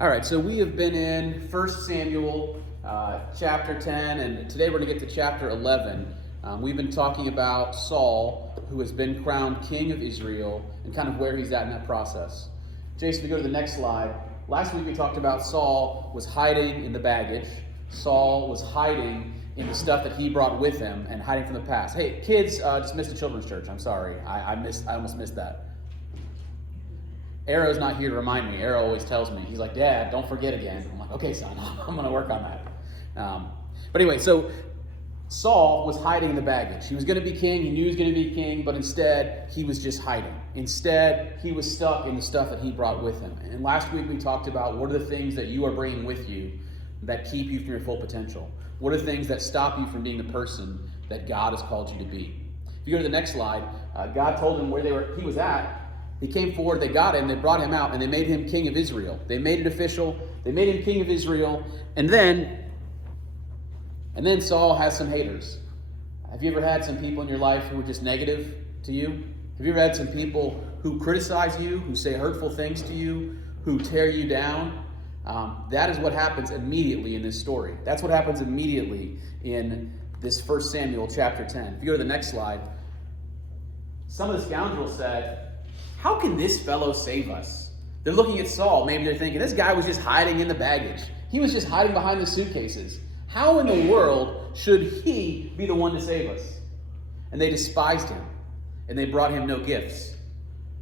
All right, so we have been in 1 Samuel chapter 10, and today we're going to get to chapter 11. We've been talking about Saul, who has been crowned king of Israel, and kind of where he's at in that process. Jason, if you go to the next slide. Last week we talked about Saul was hiding in the baggage. Saul was hiding in the stuff that he brought with him and hiding from the past. Hey, kids, just missed the children's church. I'm sorry. I almost missed that. Arrow's not here to remind me. Arrow always tells me. He's like, Dad, don't forget again. I'm like, okay, son, I'm going to work on that. But anyway, so Saul was hiding in the baggage. He was going to be king. He knew he was going to be king, but instead, he was just hiding. Instead, he was stuck in the stuff that he brought with him. And last week, we talked about what are the things that you are bringing with you that keep you from your full potential. What are the things that stop you from being the person that God has called you to be? If you go to the next slide, God told him where he was at. He came forward, they got him, they brought him out, and they made him king of Israel. They made it official. They made him king of Israel. And then Saul has some haters. Have you ever had some people in your life who are just negative to you? Have you ever had some people who criticize you, who say hurtful things to you, who tear you down? That is what happens immediately in this story. That's what happens immediately in this 1 Samuel chapter 10. If you go to the next slide, some of the scoundrels said, how can this fellow save us? They're looking at Saul. Maybe they're thinking, this guy was just hiding in the baggage. He was just hiding behind the suitcases. How in the world should he be the one to save us? And they despised him, and they brought him no gifts.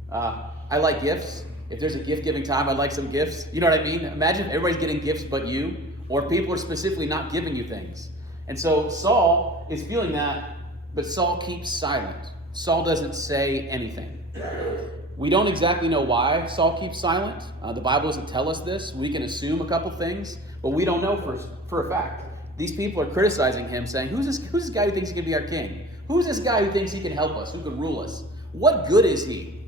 I like gifts. If there's a gift-giving time, I'd like some gifts. You know what I mean? Imagine if everybody's getting gifts but you, or if people are specifically not giving you things. And so Saul is feeling that, but Saul keeps silent. Saul doesn't say anything. We don't exactly know why Saul keeps silent. The Bible doesn't tell us this. We can assume a couple things, but we don't know for a fact. These people are criticizing him, saying, who's this guy who thinks he can be our king? Who's this guy who thinks he can help us, who can rule us? What good is he?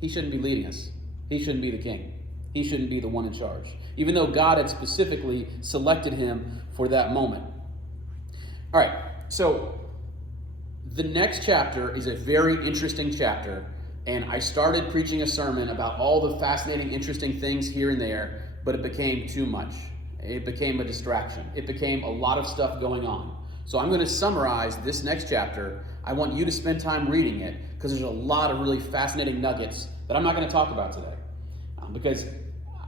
He shouldn't be leading us. He shouldn't be the king. He shouldn't be the one in charge, even though God had specifically selected him for that moment. All right, so the next chapter is a very interesting chapter. And I started preaching a sermon about all the fascinating, interesting things here and there, but it became too much. It became a distraction. It became a lot of stuff going on. So I'm going to summarize this next chapter. I want you to spend time reading it because there's a lot of really fascinating nuggets that I'm not going to talk about today. Because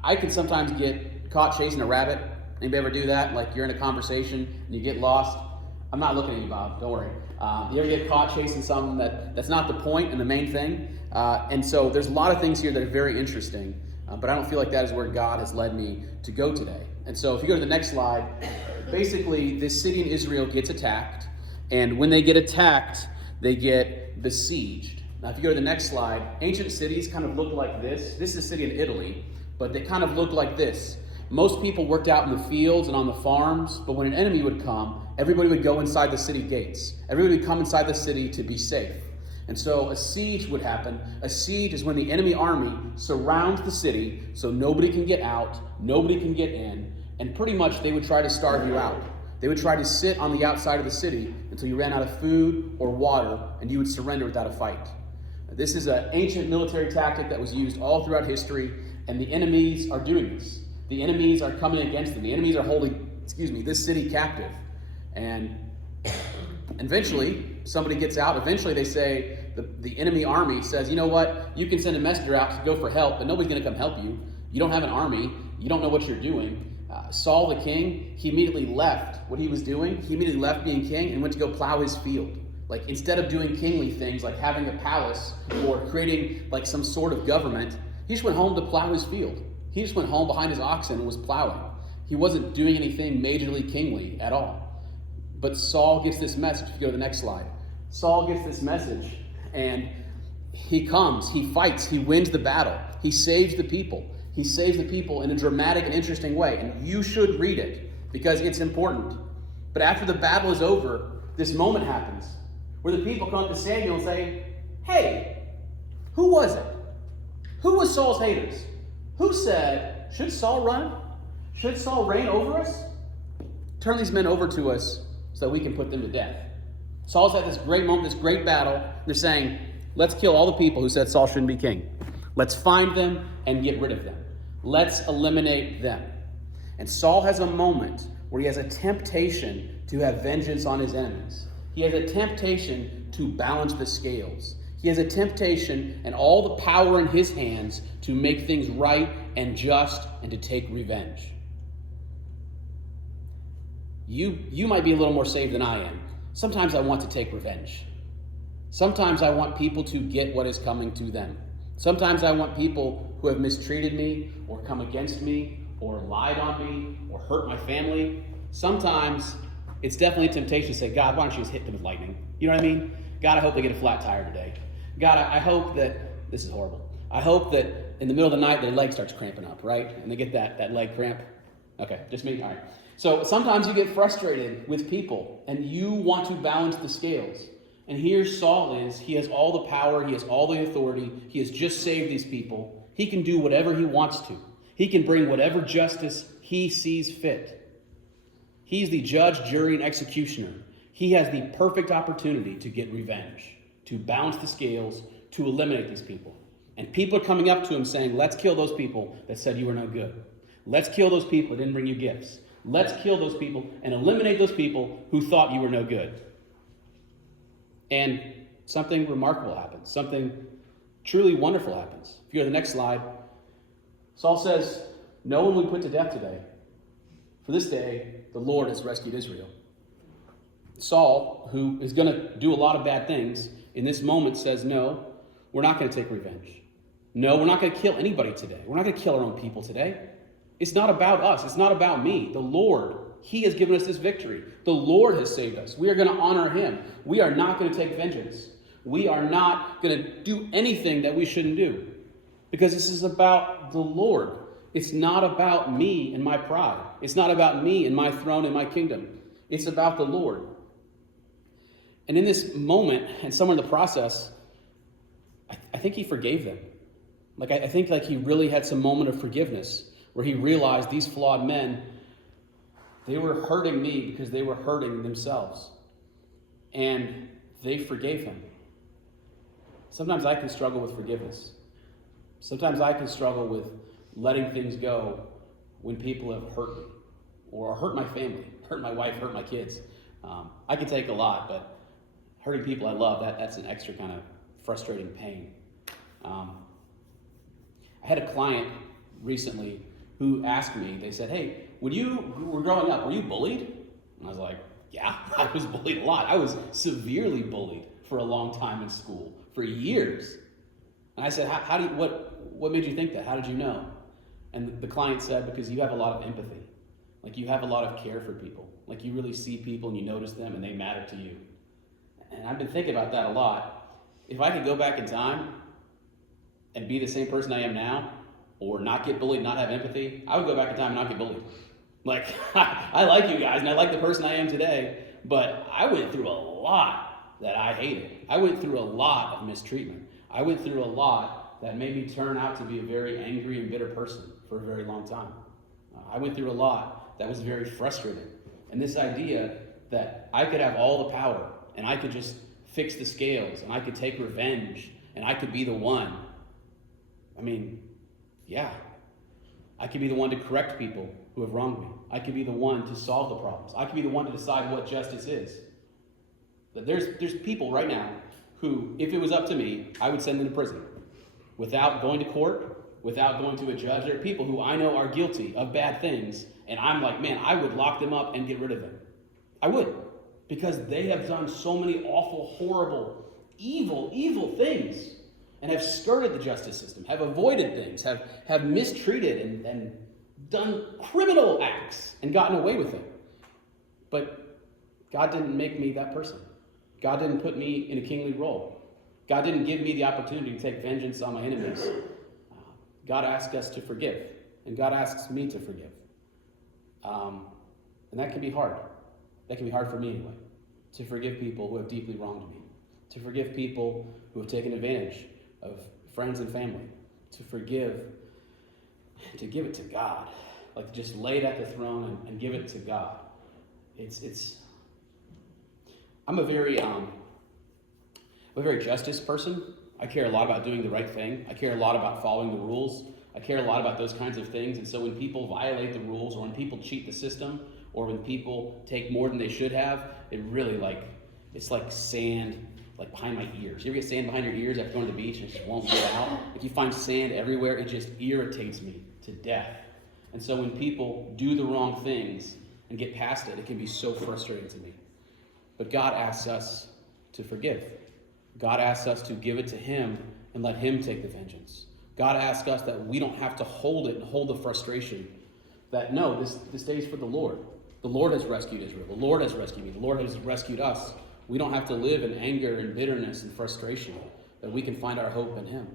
I can sometimes get caught chasing a rabbit. Anybody ever do that? Like you're in a conversation and you get lost. I'm not looking at you, Bob. Don't worry. You ever get caught chasing something that's not the point and the main thing? And so there's a lot of things here that are very interesting, but I don't feel like that is where God has led me to go today. And so if you go to the next slide, basically this city in Israel gets attacked, and when they get attacked, they get besieged. Now if you go to the next slide, ancient cities kind of look like this. This is a city in Italy, but they kind of look like this. Most people worked out in the fields and on the farms, but when an enemy would come, everybody would go inside the city gates. Everybody would come inside the city to be safe. And so a siege would happen. A siege is when the enemy army surrounds the city so nobody can get out, nobody can get in, and pretty much they would try to starve you out. They would try to sit on the outside of the city until you ran out of food or water and you would surrender without a fight. This is an ancient military tactic that was used all throughout history, and the enemies are doing this. The enemies are coming against them. The enemies are holding, this city captive. And eventually, somebody gets out. Eventually, they say, the enemy army says, you know what? You can send a messenger out to go for help, but nobody's going to come help you. You don't have an army. You don't know what you're doing. Saul the king, he immediately left what he was doing. He immediately left being king and went to go plow his field. Like, instead of doing kingly things like having a palace or creating like some sort of government, he just went home to plow his field. He just went home behind his oxen and was plowing. He wasn't doing anything majorly kingly at all. But Saul gets this message. If you go to the next slide. Saul gets this message, and he comes, he fights, he wins the battle. He saves the people. He saves the people in a dramatic and interesting way. And you should read it because it's important. But after the battle is over, this moment happens where the people come up to Samuel and say, hey, who was it? Who was Saul's haters? Who said, should Saul run? Should Saul reign over us? Turn these men over to us so that we can put them to death. Saul's at this great moment, this great battle. They're saying, let's kill all the people who said Saul shouldn't be king. Let's find them and get rid of them. Let's eliminate them. And Saul has a moment where he has a temptation to have vengeance on his enemies. He has a temptation to balance the scales. He has a temptation and all the power in his hands to make things right and just and to take revenge. You might be a little more saved than I am. Sometimes I want to take revenge. Sometimes I want people to get what is coming to them. Sometimes I want people who have mistreated me or come against me or lied on me or hurt my family. Sometimes it's definitely a temptation to say, God, why don't you just hit them with lightning? You know what I mean? God, I hope they get a flat tire today. God, I hope that, this is horrible. I hope that in the middle of the night their leg starts cramping up, right? And they get that leg cramp. Okay, just me? All right. So sometimes you get frustrated with people and you want to balance the scales. And here Saul is. He has all the power. He has all the authority. He has just saved these people. He can do whatever he wants to. He can bring whatever justice he sees fit. He's the judge, jury, and executioner. He has the perfect opportunity to get revenge, to balance the scales, to eliminate these people. And people are coming up to him saying, let's kill those people that said you were no good. Let's kill those people that didn't bring you gifts. Let's kill those people and eliminate those people who thought you were no good. And something remarkable happens. Something truly wonderful happens. If you go to the next slide, Saul says, no one will be put to death today. For this day, the Lord has rescued Israel. Saul, who is going to do a lot of bad things, in this moment says, no, we're not going to take revenge. No, we're not going to kill anybody today. We're not going to kill our own people today. It's not about us. It's not about me. The Lord, he has given us this victory. The Lord has saved us. We are going to honor him. We are not going to take vengeance. We are not going to do anything that we shouldn't do. Because this is about the Lord. It's not about me and my pride. It's not about me and my throne and my kingdom. It's about the Lord. And in this moment, and somewhere in the process, I think he forgave them. I think he really had some moment of forgiveness where he realized these flawed men, they were hurting me because they were hurting themselves. And they forgave him. Sometimes I can struggle with forgiveness. Sometimes I can struggle with letting things go when people have hurt me or hurt my family, hurt my wife, hurt my kids. I can take a lot, but hurting people I love, that's an extra kind of frustrating pain. I had a client recently who asked me, they said, hey, when you were growing up, were you bullied? And I was like, yeah, I was bullied a lot. I was severely bullied for a long time in school, for years. And I said, what made you think that? How did you know? And the client said, because you have a lot of empathy. You have a lot of care for people. You really see people and you notice them and they matter to you. And I've been thinking about that a lot. If I could go back in time and be the same person I am now, or not get bullied, not have empathy, I would go back in time and not get bullied. I like you guys and I like the person I am today, but I went through a lot that I hated. I went through a lot of mistreatment. I went through a lot that made me turn out to be a very angry and bitter person for a very long time. I went through a lot that was very frustrating. And this idea that I could have all the power and I could just fix the scales and I could take revenge and I could be the one. Yeah, I could be the one to correct people who have wronged me. I could be the one to solve the problems. I could be the one to decide what justice is. But there's people right now who, if it was up to me, I would send them to prison without going to court, without going to a judge. There are people who I know are guilty of bad things, and I'm like, man, I would lock them up and get rid of them. I would, because they have done so many awful, horrible, evil things. And have skirted the justice system, have avoided things, have mistreated and done criminal acts and gotten away with it. But God didn't make me that person. God didn't put me in a kingly role. God didn't give me the opportunity to take vengeance on my enemies. God asked us to forgive, and God asks me to forgive. And that can be hard. That can be hard for me anyway, to forgive people who have deeply wronged me, to forgive people who have taken advantage of friends and family, to forgive, to give it to God, just lay it at the throne and give it to God. I'm a very justice person. I care a lot about doing the right thing. I care a lot about following the rules. I care a lot about those kinds of things. And so when people violate the rules, or when people cheat the system, or when people take more than they should have, it really it's like sand behind my ears. You ever get sand behind your ears after going to the beach and it just won't get out? If you find sand everywhere, it just irritates me to death. And so when people do the wrong things and get past it, it can be so frustrating to me. But God asks us to forgive. God asks us to give it to him and let him take the vengeance. God asks us that we don't have to hold it and hold the frustration. That no, this day is for the Lord. The Lord has rescued Israel. The Lord has rescued me. The Lord has rescued us. We don't have to live in anger and bitterness and frustration. That we can find our hope in him.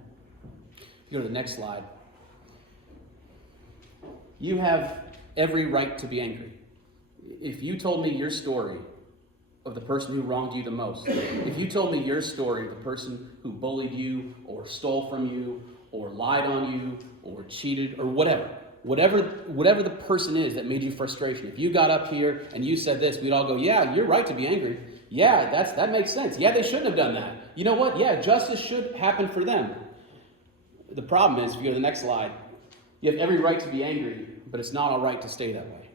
If you go to the next slide. You have every right to be angry. If you told me your story of the person who wronged you the most, if you told me your story of the person who bullied you or stole from you or lied on you or cheated or whatever the person is that made you frustration, if you got up here and you said this, we'd all go, yeah, you're right to be angry. Yeah, that makes sense. Yeah, they shouldn't have done that. You know what? Yeah, justice should happen for them. The problem is, if you go to the next slide, you have every right to be angry, but it's not all right to stay that way.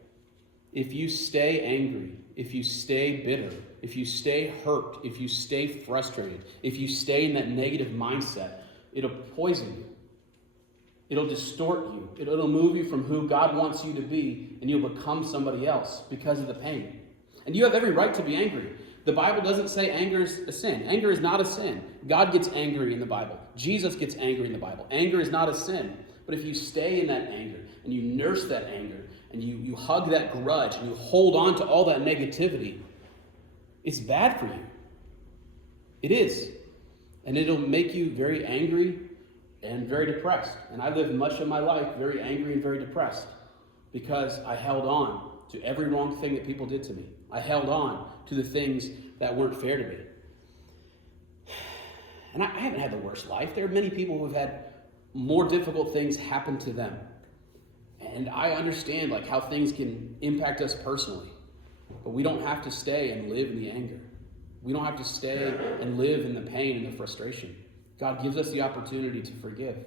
If you stay angry, if you stay bitter, if you stay hurt, if you stay frustrated, if you stay in that negative mindset, it'll poison you. It'll distort you. It'll move you from who God wants you to be, and you'll become somebody else because of the pain. And you have every right to be angry. The Bible doesn't say anger is a sin. Anger is not a sin. God gets angry in the Bible. Jesus gets angry in the Bible. Anger is not a sin. But if you stay in that anger, and you nurse that anger, and you hug that grudge, and you hold on to all that negativity, it's bad for you. It is. And it'll make you very angry and very depressed. And I lived much of my life very angry and very depressed because I held on to every wrong thing that people did to me. I held on to the things that weren't fair to me. And I haven't had the worst life. There are many people who have had more difficult things happen to them. And I understand how things can impact us personally. But we don't have to stay and live in the anger. We don't have to stay and live in the pain and the frustration. God gives us the opportunity to forgive.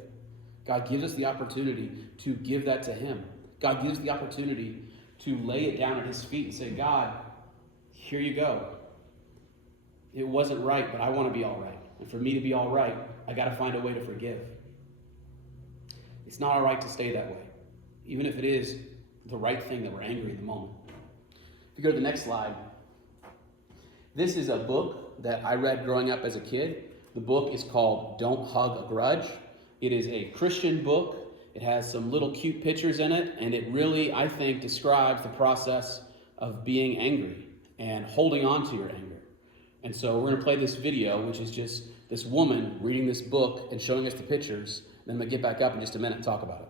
God gives us the opportunity to give that to him. God gives the opportunity to lay it down at his feet and say, God, here you go. It wasn't right, but I want to be all right. And for me to be all right, I got to find a way to forgive. It's not all right to stay that way, even if it is the right thing that we're angry in the moment. If you go to the next slide, this is a book that I read growing up as a kid. The book is called Don't Hug a Grudge. It is a Christian book. It has some little cute pictures in it, and it really, I think, describes the process of being angry and holding on to your anger. And so we're going to play this video, which is just this woman reading this book and showing us the pictures. Then we'll get back up in just a minute and talk about it.